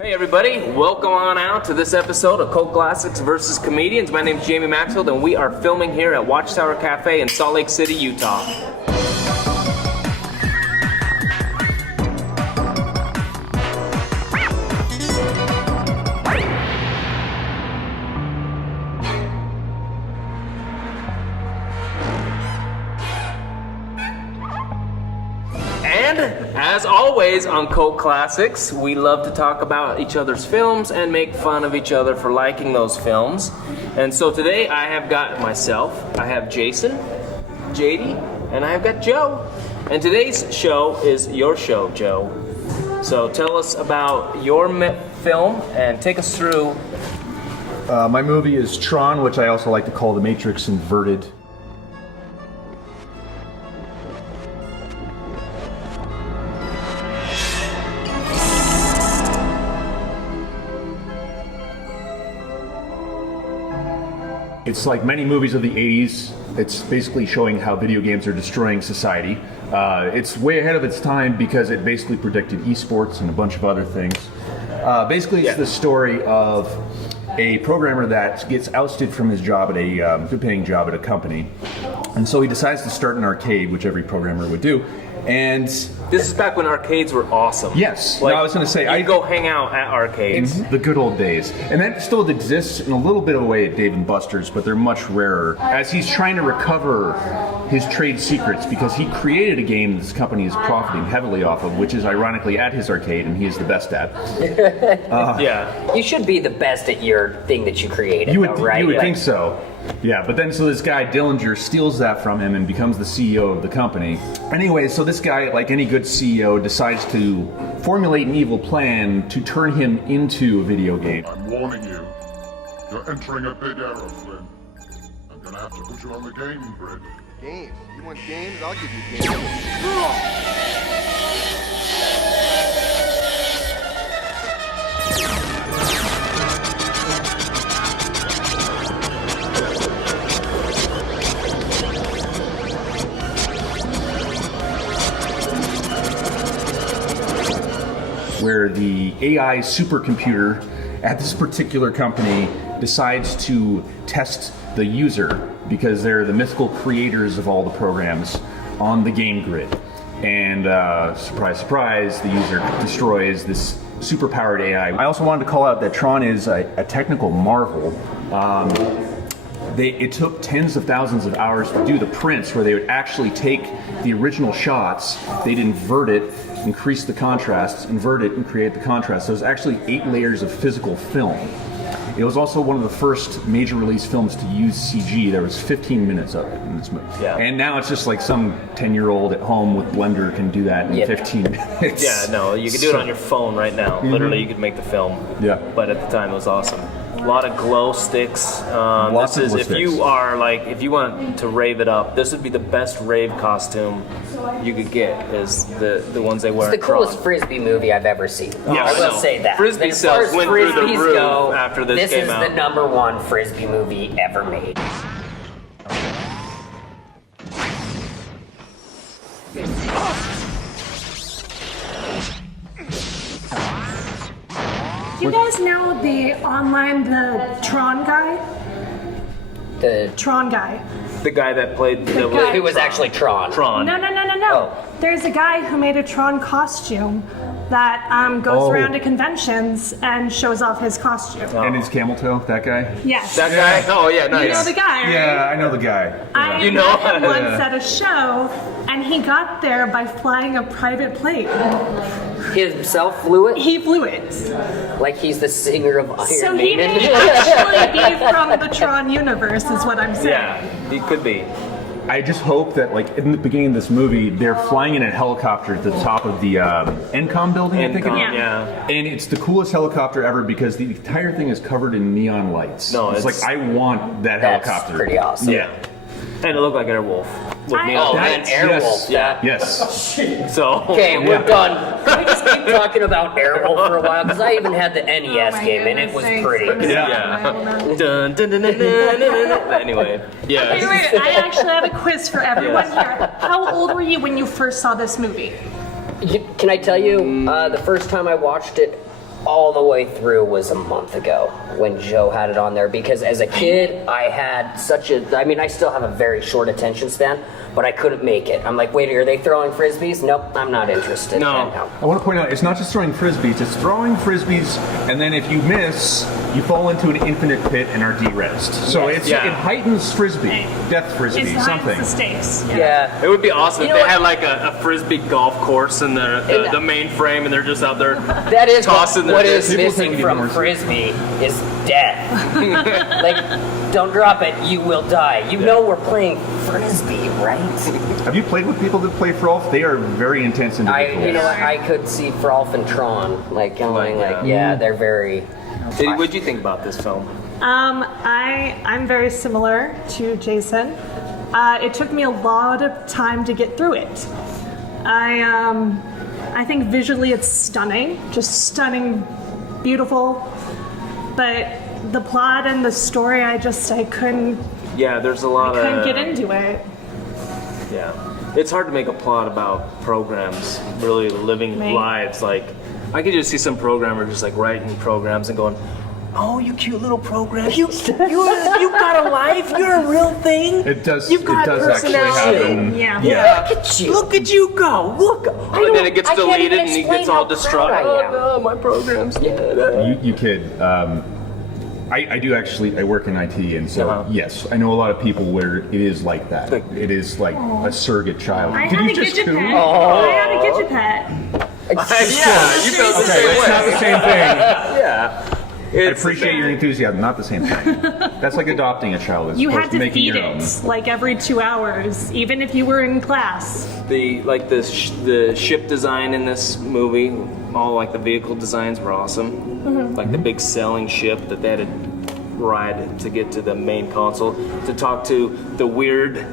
Hey everybody, welcome on out to this episode of Cult Classics vs. Comedians. My name is Jamie Maxfield and we are filming here at Watchtower Cafe in Salt Lake City, Utah. As always on Cult Classics, we love to talk about each other's films and make fun of each other for liking those films. And so today I have got myself, I have Jason, Jady, and I have got Joe. And today's show is your show, Joe. So tell us about your film and take us through. My movie is Tron, which I also like to call The Matrix Inverted. It's like many movies of the 80s. It's basically showing how video games are destroying society. It's way ahead of its time because it basically predicted esports and a bunch of other things. Basically, it's the story of a programmer that gets ousted from his job at a good-paying job at a company. And so he decides to start an arcade, which every programmer would do. And this is back when arcades were awesome. Yes, like, I was going to say, I'd go hang out at arcades. In the good old days. And that still exists in a little bit of a way at Dave & Buster's, but they're much rarer. As he's trying to recover his trade secrets, because he created a game this company is profiting heavily off of, which is ironically at his arcade, and he is the best at. Yeah. You should be the best at your thing that you created, right? You would think so. Yeah, but then so this guy, Dillinger, steals that from him and becomes the CEO of the company. Anyway, so this guy, like any good CEO, decides to formulate an evil plan to turn him into a video game. I'm warning you. You're entering a big error, Flynn. I'm gonna have to put you on the gaming grid. Games? You want games? I'll give you games. Where the AI supercomputer at this particular company decides to test the user because they're the mythical creators of all the programs on the game grid. And surprise, surprise, the user destroys this superpowered AI. I also wanted to call out that Tron is a technical marvel. It took tens of thousands of hours to do the prints where they would actually take the original shots, they'd invert it, increase the contrast, invert it, and create the contrast. So there's actually 8 layers of physical film. It was also one of the first major release films to use CG. There was 15 minutes of it in this movie. Yeah. And now it's just like some 10-year-old at home with Blender can do that in 15 minutes. Yeah, no, you could do it on your phone right now. Literally, you could make the film. Yeah. But at the time, it was awesome. A lot of glow sticks. Lots of glow if sticks. If you want to rave it up, this would be the best rave costume you could get. Is the ones they wear. It's the at Tron. coolest Frisbee movie I've ever seen. Yeah, I I will know. say that. Frisbee as sales far as went through the Frisbees roof go, after this came out. This is the #1 Frisbee movie ever made. You guys know the Tron guy? The Tron guy. The guy that played the guy. who was actually Tron. Tron. No. Oh. There's a guy who made a Tron costume that goes around to conventions and shows off his costume. And his camel toe, that guy? Yes. That guy? Oh yeah, nice. You know the guy, right? Yeah, I know the guy. I You know? met him once at a show, and he got there by flying a private plane. He himself flew it? He flew it. Like he's the singer of Iron So he Maiden. may actually be from the Tron universe, is what I'm saying. Yeah, he could be. I just hope that, like, in the beginning of this movie, they're flying in a helicopter at the top of the NCOM building, I think it is. Yeah. And it's the coolest helicopter ever because the entire thing is covered in neon lights. No, it's like, I want that That's helicopter. pretty awesome. Yeah. And it looked like Airwolf. With me Oh, on man, it. Airwolf. Yeah. Yes. So. Okay, we're Yeah. done. Can we just keep talking about Airwolf for a while? Because I even had the NES Oh my game, and it was goodness pretty. sakes. Yeah. Dun, dun, dun, dun, dun, dun, dun. Anyway, yeah. Wait, I actually have a quiz for everyone here. How old were you when you first saw this movie? Can I tell you, the first time I watched it, all the way through was a month ago when Joe had it on there, because as a kid I had I still have a very short attention span, but I couldn't make it. I'm like, wait, are they throwing frisbees? Nope, I'm not interested. No. I want to point out, it's not just throwing frisbees, it's throwing frisbees, and then if you miss, you fall into an infinite pit and are de-resed. So it heightens frisbee, death frisbee, It something. the stakes. Yeah. It would be awesome You if know they had what? like a frisbee golf course in the main frame, and they're just out there That is tossing their what is People missing think from even worse. frisbee is death. Like, don't drop it, you will die. You know we're playing frisbee, right? Have you played with people that play Frolf? They are very intense individuals. You know what? I could see Frolf and Tron they're very. Diddy, what'd you think about this film? I'm very similar to Jason. It took me a lot of time to get through it. I think visually it's stunning, just stunning, beautiful. But the plot and the story, I couldn't. Yeah, there's a lot of. Couldn't get into it. Yeah, it's hard to make a plot about programs really living Right. lives. Like, I could just see some programmer just like writing programs and going, "Oh, you cute little program! You got a life. You're a real thing. It does. You've got it does actually personality." happen. Yeah. Look at you. Look at you go! Look! And then it gets I can't deleted, even and he explain gets all how distraught. proud I am. Oh no, my program's dead. You kid. I do actually. I work in IT, and so yes, I know a lot of people where it is like that. It is like a surrogate child. I Did had you a just Gidget coo? pet. I had a Gidget pet. Yeah, you felt the Okay, same it's not way. the same thing. Yeah. I appreciate your enthusiasm. Not the same thing. That's like adopting a child. As You opposed had to making feed your own. it like every 2 hours, even if you were in class. The ship design in this movie, all like the vehicle designs were awesome. Mm-hmm. Like the big sailing ship that they had to ride to get to the main console, to talk to the weird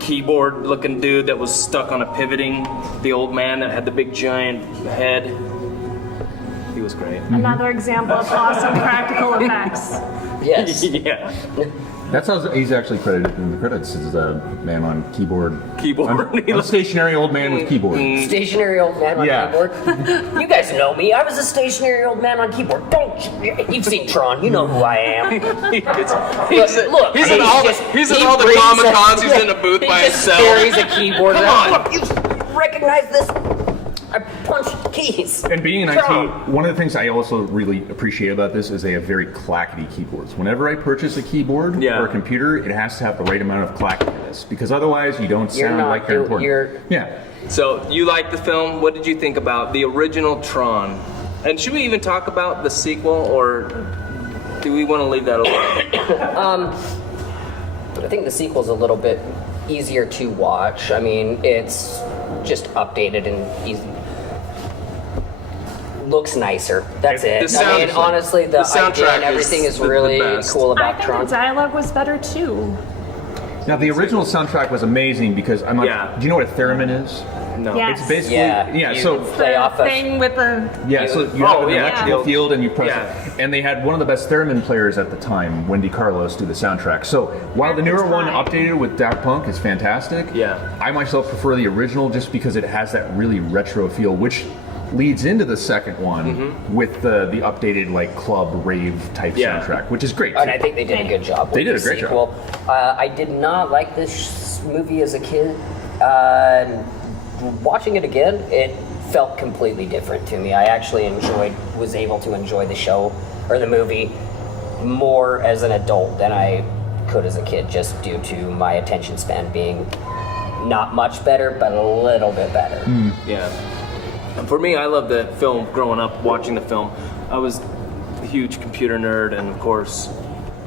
keyboard looking dude that was stuck on a pivoting, the old man that had the big giant head. He was great. Another example of awesome practical effects. Yes. Yeah. That's how he's actually credited in the credits as a man on keyboard. Keyboard. A stationary old man with keyboard. Stationary old man on Yeah. keyboard. You guys know me. I was a stationary old man on keyboard. Don't you? You've seen Tron. You know who I am. He's Look, in all the brings Comic Cons. He's in a booth by He just himself. carries a keyboard. Come around. on. Look, you recognize this? I punched keys. And being in Tron. IT, one of the things I also really appreciate about this is they have very clackety keyboards. Whenever I purchase a keyboard or a computer, it has to have the right amount of clackiness, because otherwise you don't sound not- like they're important. you're- Yeah. So, you liked the film. What did you think about the original Tron? And should we even talk about the sequel, or do we want to leave that alone? I think the sequel's a little bit easier to watch. I mean, it's just updated and easy. Looks nicer. That's it. I mean, honestly, the idea soundtrack and everything is the really best. cool I about think Tron. the dialogue was better too. Now the original soundtrack was amazing because I'm like, Yeah. do you know what a theremin is? No. Yes. It's basically Yeah, you so play The off of. thing with the so you have an yeah. electrical field and you press Yeah. it. And they had one of the best theremin players at the time, Wendy Carlos, do the soundtrack. So while the newer one updated with Daft Punk is fantastic, I myself prefer the original just because it has that really retro feel, which leads into the second one with the updated like club rave type soundtrack, which is great. And too. I think they did a good job. They with did the a great sequel. I did not like this movie as a kid. Watching it again, it felt completely different to me. I actually was able to enjoy the show or the movie more as an adult than I could as a kid, just due to my attention span being not much better, but a little bit better. Yeah. For me, I loved the film growing up, watching the film. I was a huge computer nerd, and of course,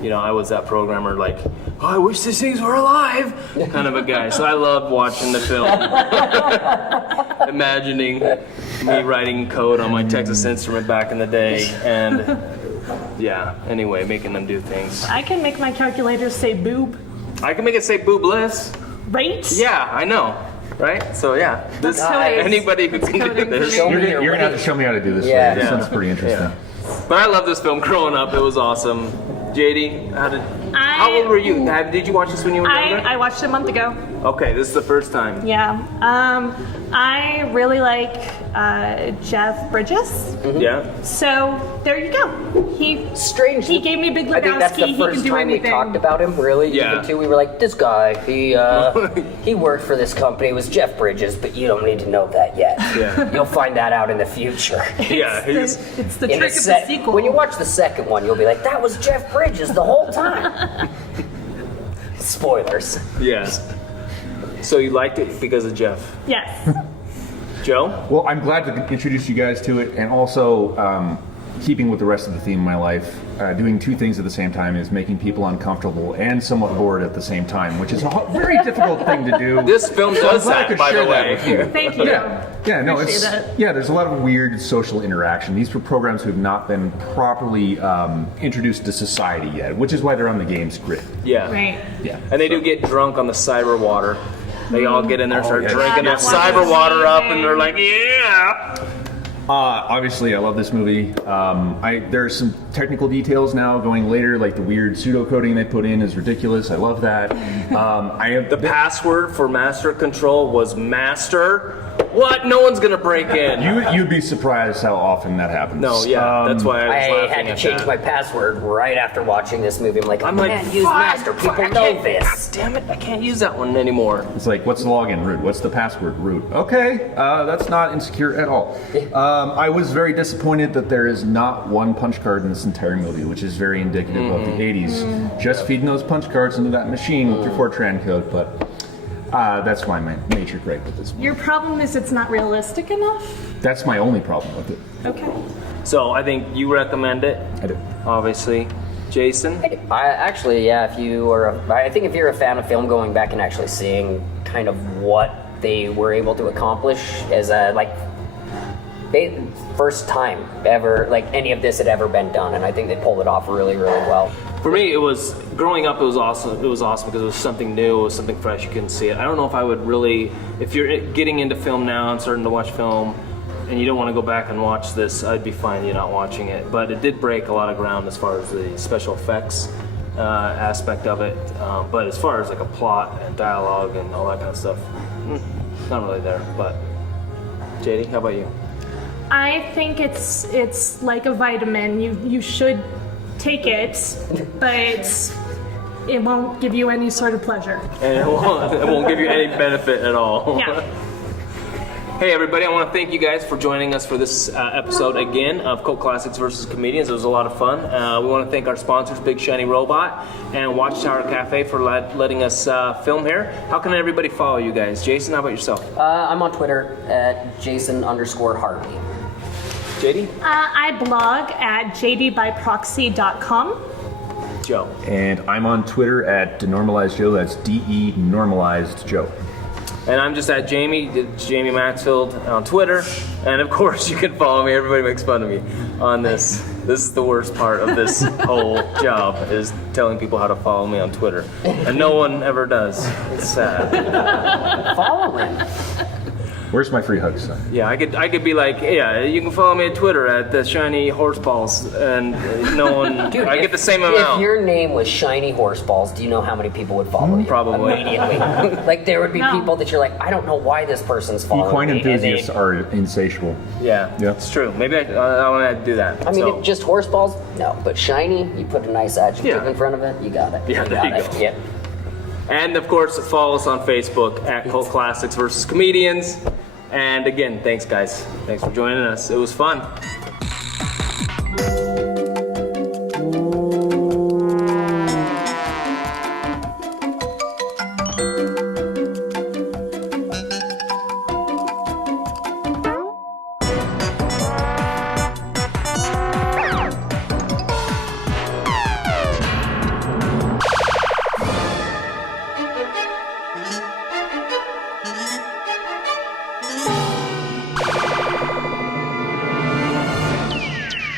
you know, I was that programmer like, oh, I wish these things were alive, kind of a guy. So I loved watching the film. Imagining me writing code on my Texas Instrument back in the day, and anyway, making them do things. I can make my calculators say boob. I can make it say boobless. Right? Yeah, I know. Right? So yeah, this Guys, anybody who can do this. Show me You're your gonna have to weight. show me how to do this. Yeah. This Yeah. sounds pretty interesting. But I love this film growing up. It was awesome. JD, how How old were you? Did you watch this when you were younger? I watched it a month ago. Okay, this is the first time. Yeah. I really like Jeff Bridges. Yeah. So there you go. Strange. He gave me Big Lebowski. I think that's the he first can do time anything. we talked about him, really. Yeah. Even too, we were like, this guy, he worked for this company. It was Jeff Bridges, but you don't need to know that yet. Yeah. You'll find that out in the future. Yeah. It's the In trick of the sequel. When you watch the second one, you'll be like, that was Jeff Bridges the whole time. Spoilers. Yeah. So you liked it because of Jeff. Yes. Joe? Well, I'm glad to introduce you guys to it, and also keeping with the rest of the theme of my life, doing two things at the same time is making people uncomfortable and somewhat bored at the same time, which is a very difficult thing to do. This film does glad I that, could by the share that way. with you. Thank you. Yeah, no, it's Appreciate it. there's a lot of weird social interaction. These are programs who have not been properly introduced to society yet, which is why they're on the game's grid. Yeah. Right. Yeah, And they do get drunk on the cyber water. They all get in there and start yeah. drinking Yeah, that that cyber was water up, amazing. and they're like, yeah. Obviously, I love this movie. There's some technical details now going later, like the weird pseudocoding they put in is ridiculous. I love that. The password for master control was master. What? No one's gonna break in. You'd be surprised how often that happens. No, yeah, that's why I was I laughing had to at change that. my password right after watching this movie. I'm like, I'm like, man, use fuck, master. fuck, People I know can't- this. God damn it, I can't use that one anymore. It's like, what's the login root? What's the password root? Okay, that's not insecure at all. I was very disappointed that there is not one punch card in this entire movie, which is very indicative of the 80s. Just feeding those punch cards into that machine with your Fortran code, but that's my major gripe with this movie. Your problem is it's not realistic enough? That's my only problem with it. Okay. So I think you recommend it, I do. obviously. Jason? I actually, yeah. I think if you're a fan of film, going back and actually seeing kind of what they were able to accomplish as a first time ever, like any of this had ever been done, and I think they pulled it off really, really well. For me, it was growing up. It was awesome. It was awesome because it was something new. It was something fresh. You couldn't see it. I don't know if I would really. If you're getting into film now and starting to watch film, and you don't want to go back and watch this, I'd be fine you not watching it. But it did break a lot of ground as far as the special effects aspect of it. But as far as like a plot and dialogue and all that kind of stuff, not really there. But JD, how about you? I think it's like a vitamin. You should take it, but it won't give you any sort of pleasure. And it won't give you any benefit at all. Yeah. Hey everybody, I want to thank you guys for joining us for this episode again of Cult Classics versus Comedians. It was a lot of fun. We want to thank our sponsors, Big Shiny Robot and Watchtower Cafe, for letting us film here. How can everybody follow you guys? Jason, how about yourself? I'm on Twitter at Jason_Harvey. JD? I blog at jdbyproxy.com. Joe? And I'm on Twitter at denormalizedjoe. That's DE normalized Joe. And I'm just at Jamie Maxfield on Twitter. And of course, you can follow me. Everybody makes fun of me on this. This is the worst part of this whole job, is telling people how to follow me on Twitter. And no one ever does. It's sad. Follow him. Where's my free hug sign? Yeah, I could be like, yeah, you can follow me on Twitter at the Shiny Horseballs, and no one. Dude, I get the same amount. If your name was Shiny Horseballs, do you know how many people would follow you? Probably. Immediately. Like, there would be No. people that you're like, I don't know why this person's following Equine me. enthusiasts are insatiable. Yeah, Yeah. it's true. Maybe I want to do that. I mean, so. if just Horseballs? No. But Shiny, you put a nice adjective Yeah. in front of it, you got it. Yeah, you there got you it. go. Yep. And of course, follow us on Facebook at Cult Classics versus Comedians. And again, thanks guys. Thanks for joining us. It was fun.